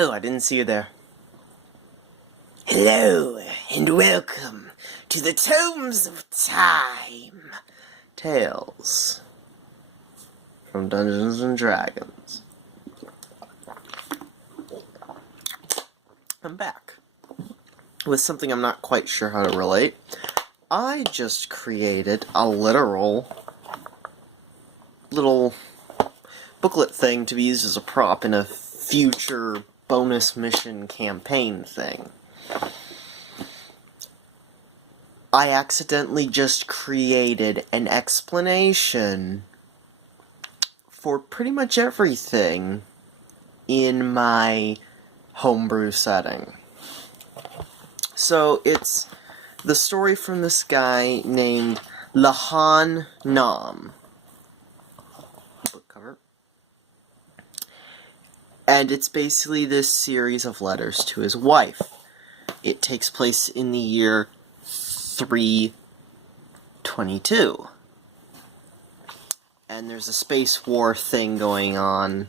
Oh, I didn't see you there. Hello, and welcome to the Tomes of Time. Tales from Dungeons and Dragons. I'm back with something I'm not quite sure how to relate. I just created a literal little booklet thing to be used as a prop in a future bonus mission campaign thing. I accidentally just created an explanation for pretty much everything in my homebrew setting. So it's the story from this guy named Lahan Nam. Book cover. And it's basically this series of letters to his wife. It takes place in the year 322. And there's a space war thing going on,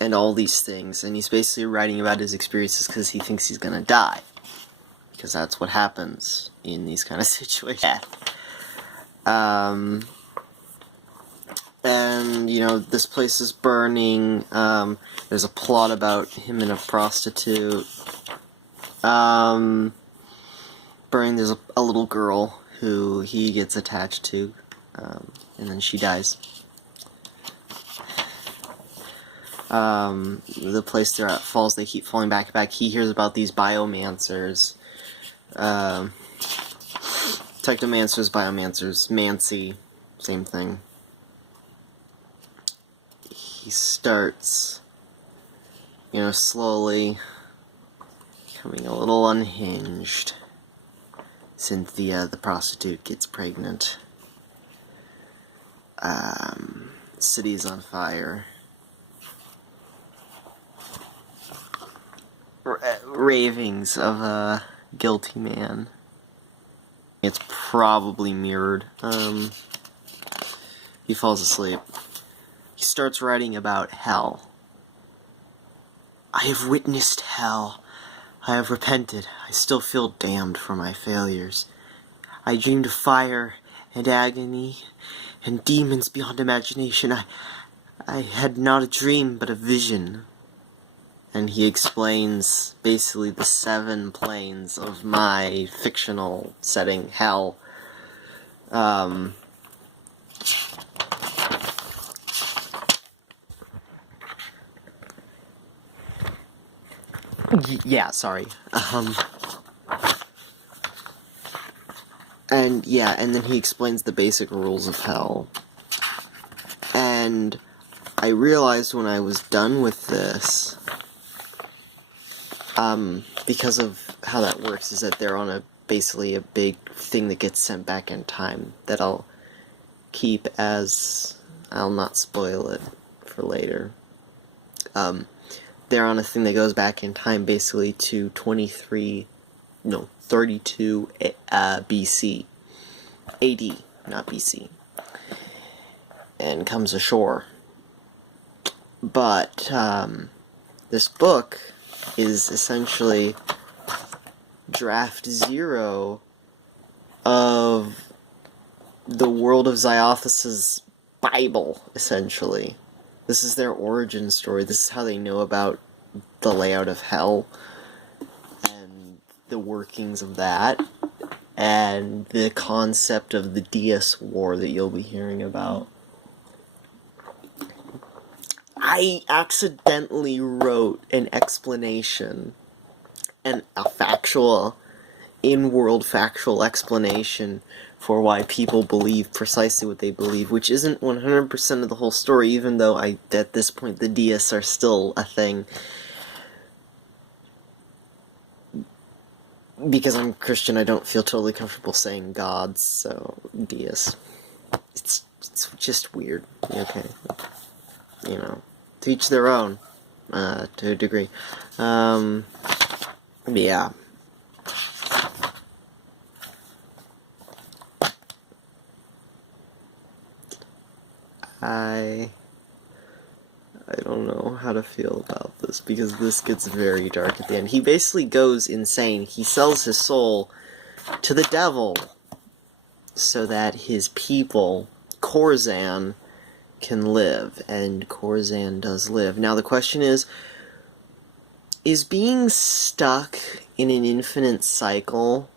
and all these things, and he's basically writing about his experiences because he thinks he's gonna die. Because that's what happens in these kind of situations. And, you know, this place is burning, there's a plot about him and a prostitute. Burning, there's a little girl who he gets attached to, and then she dies. The place they're at falls, they keep falling back. He hears about these biomancers. Technomancers, biomancers, Mancy, same thing. He starts, you know, slowly becoming a little unhinged. Cynthia, the prostitute, gets pregnant. City's on fire. Ravings of a guilty man. It's probably mirrored. He falls asleep. He starts writing about hell. I have witnessed hell. I have repented. I still feel damned for my failures. I dreamed of fire and agony and demons beyond imagination. I had not a dream, but a vision. And he explains basically the 7 planes of my fictional setting, hell. Yeah, sorry. And yeah, and then he explains the basic rules of hell. And I realized when I was done with this, because of how that works, is that they're on basically a big thing that gets sent back in time that I'll keep as, I'll not spoil it for later. They're on a thing that goes back in time basically to 32 BC. AD, not BC. And comes ashore. But, this book is essentially draft 0 of the world of Xiothas' Bible, essentially. This is their origin story. This is how they know about the layout of hell and the workings of that, and the concept of the Deus War that you'll be hearing about. I accidentally wrote an explanation and a factual, in-world factual explanation for why people believe precisely what they believe, which isn't 100% of the whole story, even though at this point the deists are still a thing. Because I'm Christian, I don't feel totally comfortable saying gods, so deists. It's just weird, okay? You know, to each their own, to a degree. Yeah. I don't know how to feel about this, because this gets very dark at the end. He basically goes insane. He sells his soul to the devil so that his people, Corzan, can live. And Corzan does live. Now the question is being stuck in an infinite cycle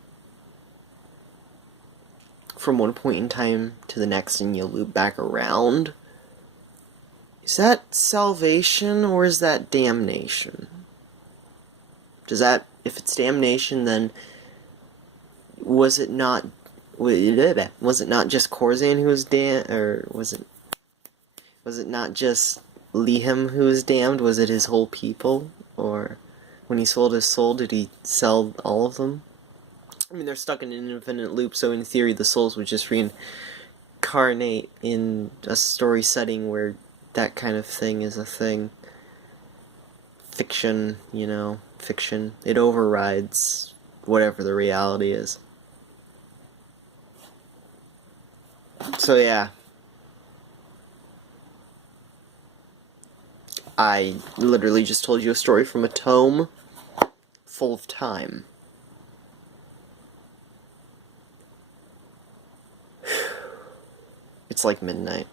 from one point in time to the next and you loop back around, is that salvation or is that damnation? Does that, if it's damnation, then was it not just Corzan who was damned, or was it not just Liam who was damned? Was it his whole people? Or when he sold his soul, did he sell all of them? I mean, they're stuck in an infinite loop, so in theory the souls would just reincarnate in a story setting where that kind of thing is a thing. Fiction, you know, fiction. It overrides whatever the reality is. So yeah. I literally just told you a story from a tome full of time. It's like midnight.